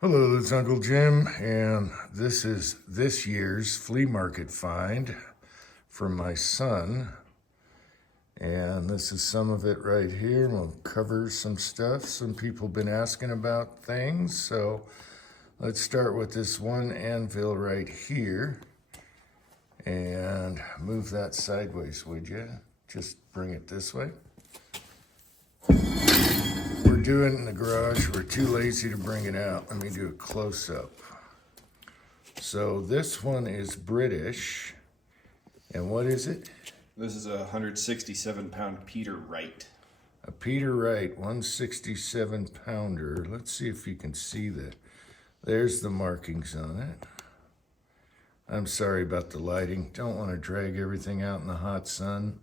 Hello, it's Uncle Jim, and this is this year's flea market find from my son. And this is some of it right here. We'll cover some stuff. Some people have been asking about things, so let's start with this one anvil right here. And move that sideways, would you? Just bring it this way. We're doing it in the garage. We're too lazy to bring it out. Let me do a close-up. So this one is British. And what is it? This is a 167-pound Peter Wright. A Peter Wright 167 pounder. Let's see if you can see that. There's the markings on it. I'm sorry about the lighting. Don't want to drag everything out in the hot sun.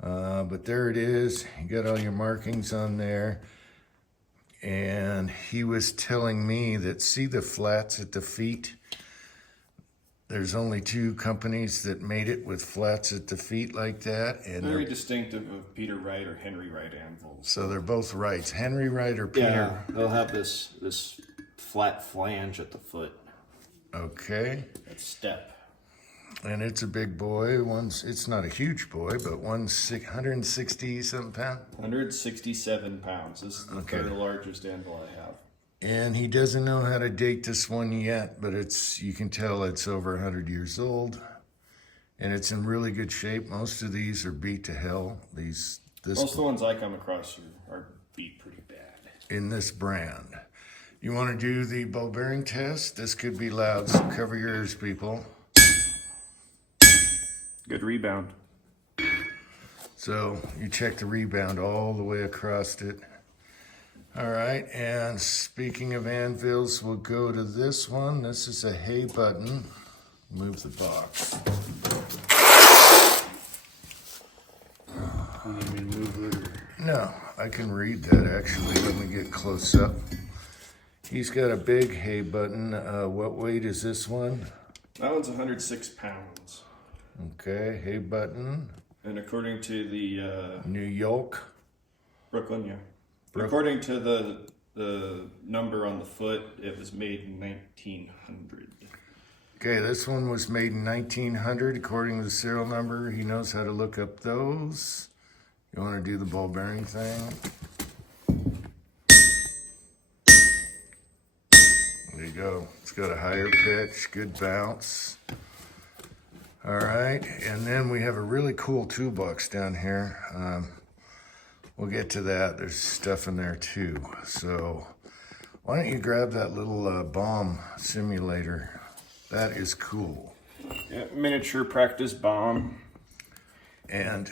But there it is. You got all your markings on there. And he was telling me that, see the flats at the feet? There's only two companies that made it with flats at the feet like that. And very distinctive of Peter Wright or Henry Wright anvils. So they're both Wrights. Henry Wright or Peter? Yeah, they'll have this flat flange at the foot. Okay. That step. And it's a big boy. It's not a huge boy, but 160 something pound. 167 pounds. This is the third largest anvil I have. And he doesn't know how to date this one yet, but you can tell it's over 100 years old. And it's in really good shape. Most of these are beat to hell. Most of the ones I come across are beat pretty bad. In this brand. You want to do the ball bearing test? This could be loud, so cover your ears, people. Good rebound. So you check the rebound all the way across it. All right, and speaking of anvils, we'll go to this one. This is a hay button. Move the box. No, I can read that actually. Let me get close up. He's got a big hay button. What weight is this one? That one's 106 pounds. Okay, hay button. And according to the New York. Brooklyn, yeah. According to the number on the foot, it was made in 1900. Okay, this one was made in 1900 according to the serial number. He knows how to look up those. You want to do the ball bearing thing? There you go. It's got a higher pitch, good bounce. All right, and then we have a really cool toolbox down here. We'll get to that. There's stuff in there too. So why don't you grab that little bomb simulator? That is cool. Yeah, miniature practice bomb. And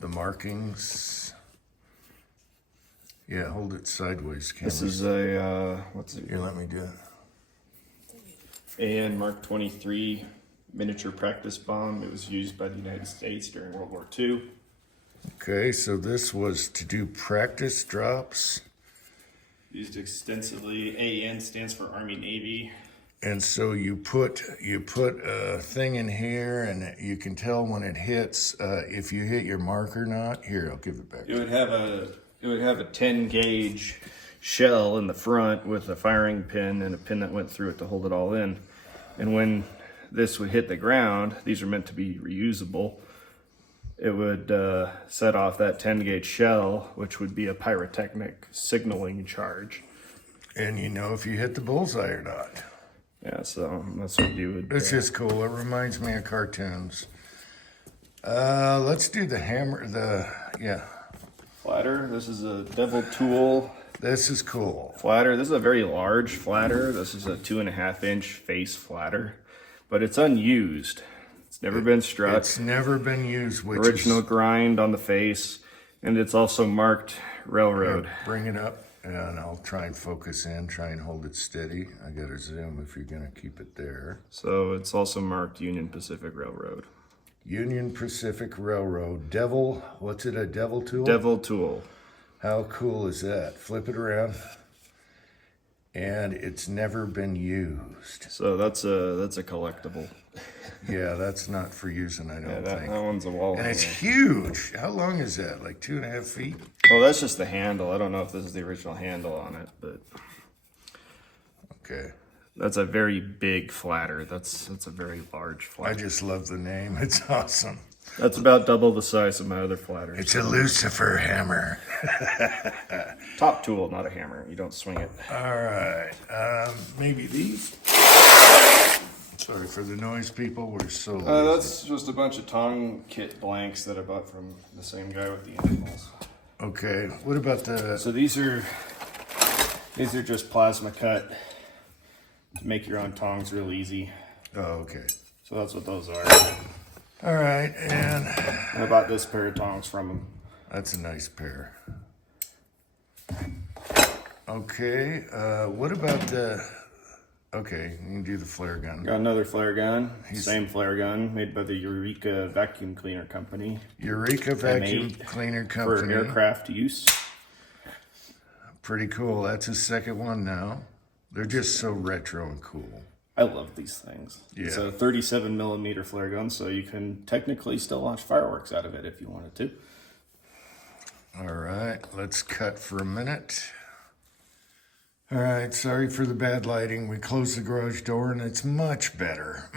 the markings. Yeah, hold it sideways. This is a, what's it? Here, let me do it. AN Mark 23 miniature practice bomb. It was used by the United States during World War II. Okay, so this was to do practice drops. Used extensively. AN stands for Army Navy. And so you put a thing in here, and you can tell when it hits if you hit your mark or not. Here, I'll give it back. It would have a 10 gauge shell in the front with a firing pin and a pin that went through it to hold it all in. And when this would hit the ground, these are meant to be reusable. It would set off that 10 gauge shell, which would be a pyrotechnic signaling charge. And you know if you hit the bullseye or not. Yeah, so that's what you would. It's just cool. It reminds me of cartoons. Let's do the hammer. Flatter. This is a Devil Tool. This is cool. Flatter. This is a very large flatter. This is a 2.5-inch face flatter, but it's unused. It's never been struck. It's never been used. Original grind on the face, and it's also marked railroad. Bring it up, and I'll try and focus in. Try and hold it steady. I gotta zoom if you're gonna keep it there. So it's also marked Union Pacific Railroad. Union Pacific Railroad. Devil. What's it? A Devil Tool? Devil Tool. How cool is that? Flip it around. And it's never been used. So that's a collectible. Yeah, that's not for using, I don't think. That one's a wall. And it's huge. How long is that? Like 2.5 feet? Well, that's just the handle. I don't know if this is the original handle on it, but Okay. That's a very big flatter. That's a very large I flatter. just love the name. It's awesome. That's about double the size of my other flatters. It's a Lucifer hammer. Top tool, not a hammer. You don't swing it. All right. Maybe these. Sorry for the noise, people. We're so lazy. That's just a bunch of tong kit blanks that I bought from the same guy with the Anvils. Okay. What about the... So these are just plasma cut to make your own tongs real easy. Oh, okay. So that's what those are. All right. And I bought this pair of tongs from him. that's a nice pair. Okay. What about the... Okay, you can do the flare gun. Got another flare gun. Same flare gun made by the Eureka vacuum cleaner company. Eureka Vacuum made Cleaner For Company. aircraft use. Pretty cool. That's his second one now. They're just so retro and cool. I love these things. Yeah. It's a 37 millimeter flare gun, so you can technically still launch fireworks out of it if you wanted to. All right, let's cut for a minute. All right, sorry for the bad lighting. We closed the garage door and it's much better.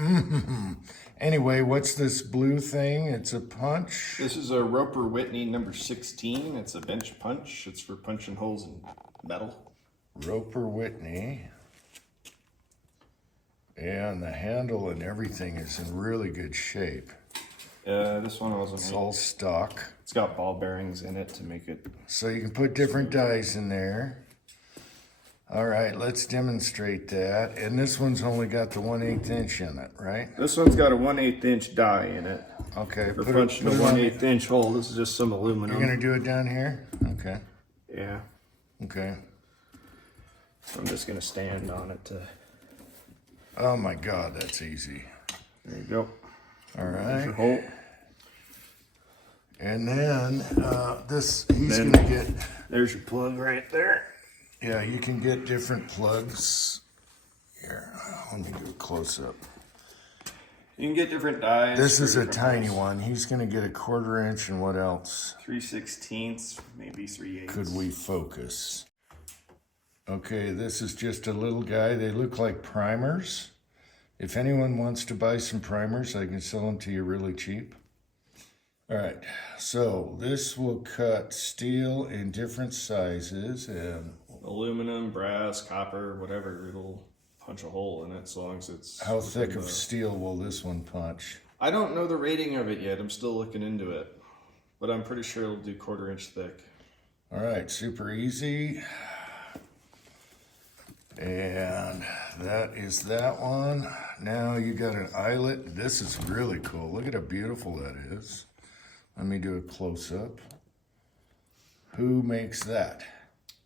Anyway, what's this blue thing? It's a punch. This is a Roper Whitney number 16. It's a bench punch. It's for punching holes in metal. Roper Whitney. And the handle and everything is in really good shape. This one wasn't. It's all stock. It's got ball bearings in it to make it. So you can put different dies in there. All right, let's demonstrate that. And this one's only got the 1/8 inch in it, right? This one's got a 1/8 inch die in it. Okay, For put punching a it on 1/8 inch hole. This is just some aluminum. You're gonna do it down here? Okay, Yeah. okay. So I'm just gonna stand on it to. Oh my God, that's easy. There you go. All There's your right. hole. And then he's Then- gonna get, There's your plug right there. yeah, you can get different plugs. Here, let me do a close up. You can get different dies. This for is a different tiny holes. one. He's gonna get a 1/4 inch, and what else? 3/16, maybe 3/8. Could we focus? Okay, this is just a little guy. They look like primers. If anyone wants to buy some primers, I can sell them to you really cheap. All right, so this will cut steel in different sizes, and Aluminum, brass, copper, whatever, it'll punch a hole in it as long as it's. how within thick of the- steel will this one punch? I don't know the rating of it yet. I'm still looking into it, but I'm pretty sure it'll do 1/4 inch thick. All right, super easy. And that is that one. Now you got an eyelet. This is really cool. Look at how beautiful that is. Let me do a close-up. Who makes that?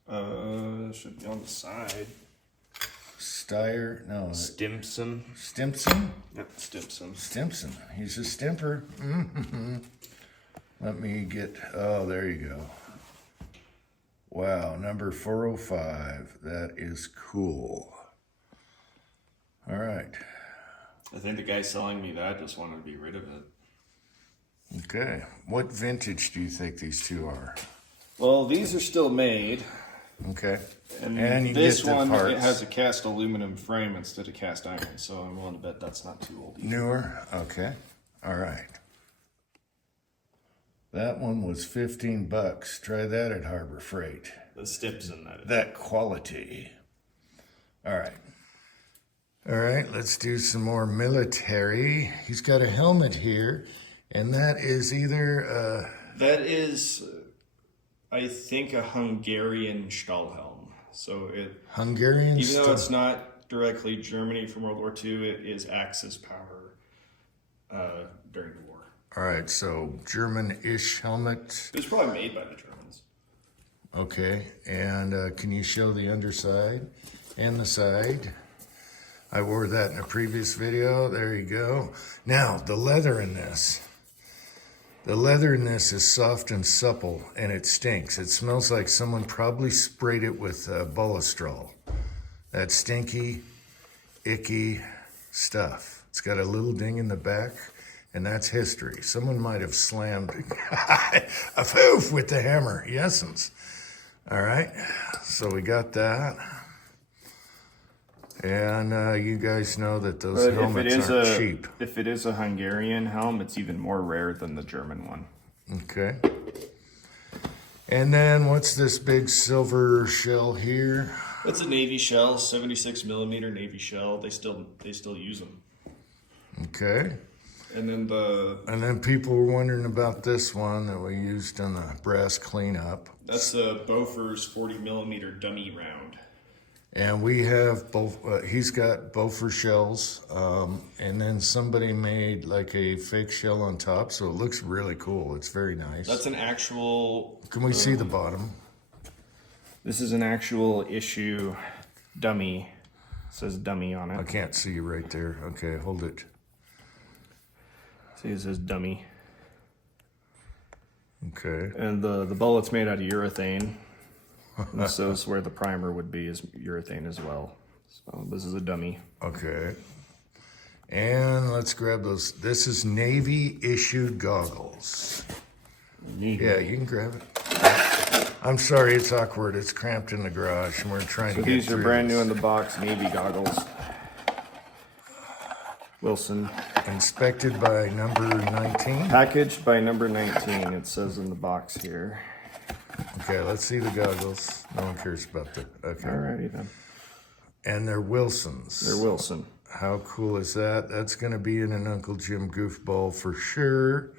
Should be on the side. Steyer? No, Stimson. Stimson? Yep, Stimson. Stimson. He's a stimper. Let me get, oh, there you go. Wow, number 405. That is cool. All right. I think the guy selling me that just wanted to be rid of it. Okay. What vintage do you think these two are? Well, these are still made. Okay. And, you this get the one, parts. it has a cast aluminum frame instead of cast iron, so I'm willing to bet that's not too old either. Newer? Okay. All right. That one was $15. Try that at Harbor Freight. The Stimson, that is. That quality. All right. All right, let's do some more military. He's got a helmet here, and that is either, That is, I think, a Hungarian Stahlhelm. So it, Hungarian even though stuff. it's not directly Germany from World War II, it is Axis power during the war. All right, so German-ish helmet. It was probably made by the Germans. Okay, and can you show the underside and the side? I wore that in a previous video. There you go. Now, the leather in this. The leather in this is soft and supple, and it stinks. It smells like someone probably sprayed it with Bolastrol. That stinky, icky stuff. It's got a little ding in the back, and that's history. Someone might have slammed a poof with the hammer. Yes'ms. All right, so we got that. And you guys know that those But helmets aren't cheap. if it is a Hungarian helm, it's even more rare than the German one. Okay. And then what's this big silver shell here? That's a Navy shell, 76 millimeter Navy shell. They still use them. Okay. And then People were wondering about this one that we used on the brass cleanup. that's a Bofors 40 millimeter dummy round. And we have both, he's got Bofors shells, and then somebody made like a fake shell on top, so it looks really cool. It's very nice. That's an actual. Can we see the bottom? This is an actual issue dummy. It says dummy on I it. can't see you right there. Okay, hold it. See, it says dummy. Okay. And the bullet's made out of urethane. And so is where the primer would be, is urethane as well. So this is a dummy. Okay. And let's grab those. This is Navy issued goggles. Yeah, you can grab it. I'm sorry, it's awkward. It's cramped in the garage, and we're trying to get These are through brand this. new in the box, Navy goggles. Wilson. Inspected by number 19. Packaged by number 19, it says in the box here. Okay, let's see the goggles. No one cares about that. Okay. Alrighty then. And they're Wilsons. They're Wilson. How cool is that? That's going to be in an Uncle Jim goofball for sure.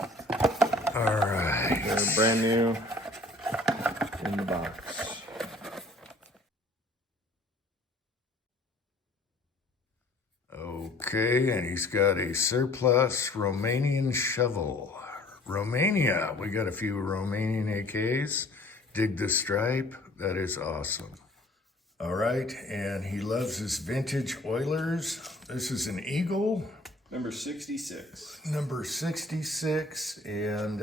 All right. They're brand new in the box. Okay, and he's got a surplus Romanian shovel. Romania. We got a few Romanian AKs. Dig the stripe. That is awesome. All right, and he loves his vintage Oilers. This is an Eagle. Number 66. Number 66, and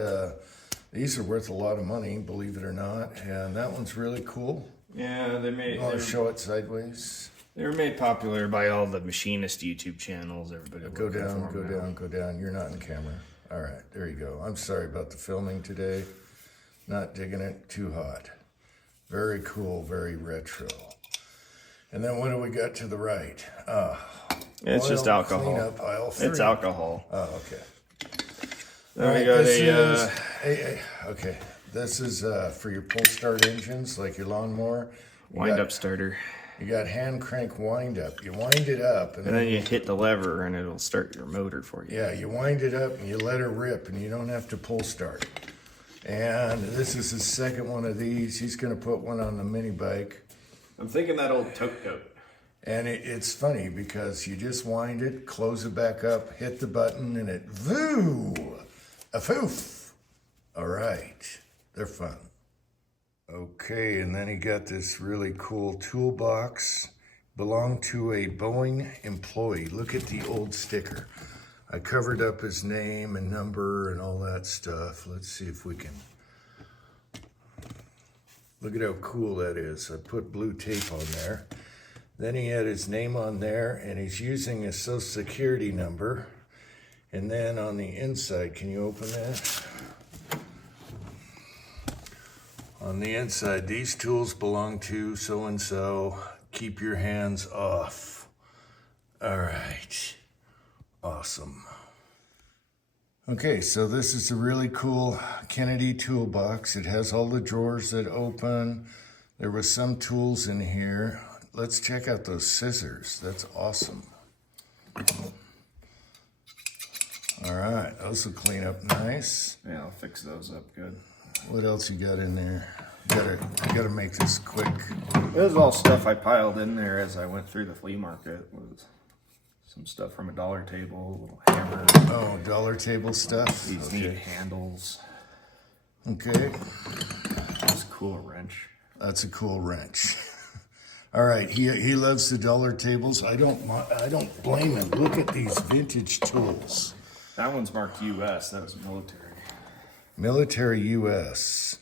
these are worth a lot of money, believe it or not. And that one's really cool. Yeah, You want to show it sideways? they were made popular by all the machinist YouTube channels. Everybody Go looking down, for go them now. down, go down. You're not in camera. All right, there you go. I'm sorry about the filming today. Not digging it, too hot. Very cool, very retro. And then what do we got to the right? It's just oil alcohol. cleanup, aisle 3. It's alcohol. Oh, okay. Then we Alright, got this is okay. This is for your pull start engines, like your lawnmower. wind up starter. You got hand crank wind up. You wind it up, And then you hit the lever and it'll start your motor for you. yeah, you wind it up and you let her rip, and you don't have to pull start. And this is his second one of these. He's going to put one on the mini bike. I'm thinking that old tote coat. And it's funny because you just wind it, close it back up, hit the button, and it voo, a foof. All right, they're fun. Okay, and then he got this really cool toolbox. Belonged to a Boeing employee. Look at the old sticker. I covered up his name and number and all that stuff. Let's see if we can. Look at how cool that is. I put blue tape on there. Then he had his name on there, and he's using his social security number. And then on the inside, can you open that? On the inside, these tools belong to so-and-so. Keep your hands off. All right. Awesome. Okay, so this is a really cool Kennedy toolbox. It has all the drawers that open. There was some tools in here. Let's check out those scissors. That's awesome. All right, those will clean up nice. Yeah, I'll fix those up good. What else you got in there? I gotta make this quick. This is all stuff I piled in there as I went through the flea market. Was some stuff from a dollar table, a little hammer. Oh, dollar table stuff. These neat handles. Okay, This cool wrench. that's a cool wrench. All right, he loves the dollar tables. I don't blame him. Look at these vintage tools. That one's marked U.S. That was military. Military U.S.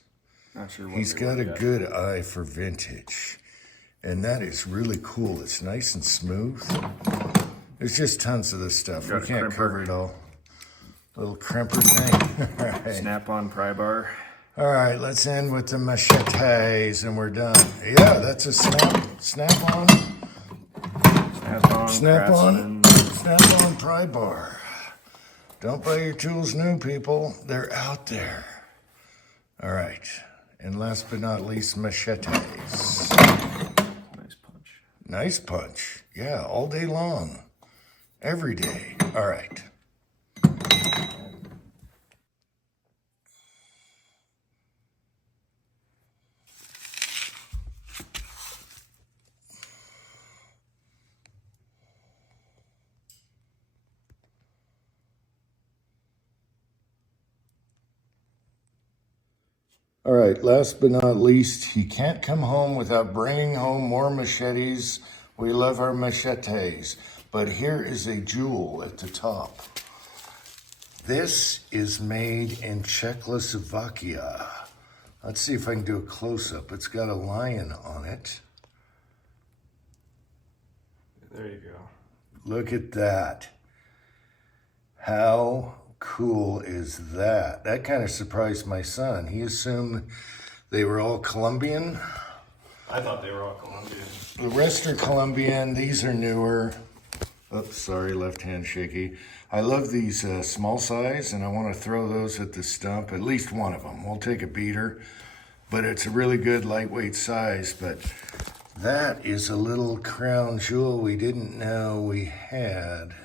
Not sure what He's they got were a yet. good eye for vintage. And that is really cool. It's nice and smooth. There's just tons of this stuff. Got We a can't crimper. cover it all. Little crimper thing. All right. Snap-on pry bar. All right, let's end with the machetes and we're done. Yeah, that's a snap-on Snap-on Craftsman. pry bar. Don't buy your tools new, people. They're out there. All right. And last but not least, machetes. Nice punch. Nice punch. Yeah, all day long. Every day. All right. All right, last but not least, you can't come home without bringing home more machetes. We love our machetes, but here is a jewel at the top. This is made in Czechoslovakia. Let's see if I can do a close-up. It's got a lion on it. There you go. Look at that. How cool is that? That kind of surprised my son. He assumed they were all Colombian. I thought they were all Colombian. The rest are Colombian. These are newer. Oops, sorry, left hand shaky. I love these small size, and I want to throw those at the stump, at least one of them. We'll take a beater, but it's a really good lightweight size. But that is a little crown jewel we didn't know we had.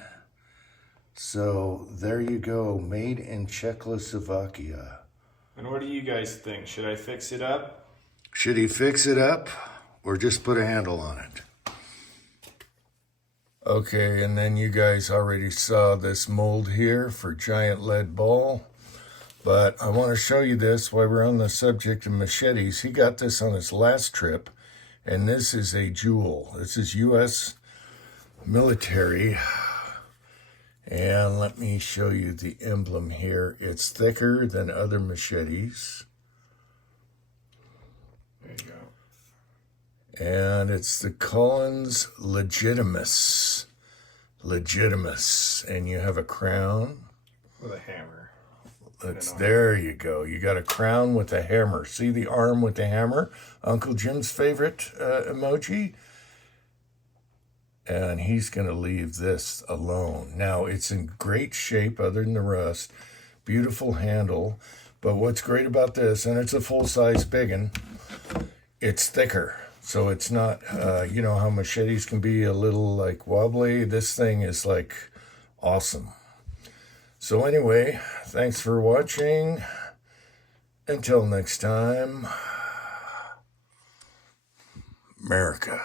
So there you go, made in Czechoslovakia. And what do you guys think? Should I fix it up? Should he fix it up or just put a handle on it? Okay, and then you guys already saw this mold here for giant lead ball. But I want to show you this while we're on the subject of machetes. He got this on his last trip, and this is a jewel. This is U.S. military. And let me show you the emblem here. It's thicker than other machetes. There you go. And it's the Collins Legitimus. Legitimus. And you have a crown. With a hammer. There you go. You got a crown with a hammer. See the arm with the hammer? Uncle Jim's favorite emoji? And he's going to leave this alone. Now, it's in great shape other than the rust. Beautiful handle. But what's great about this, and it's a full-size biggin, it's thicker. So it's not, you know how machetes can be a little like wobbly? This thing is like awesome. So anyway, thanks for watching. Until next time, America.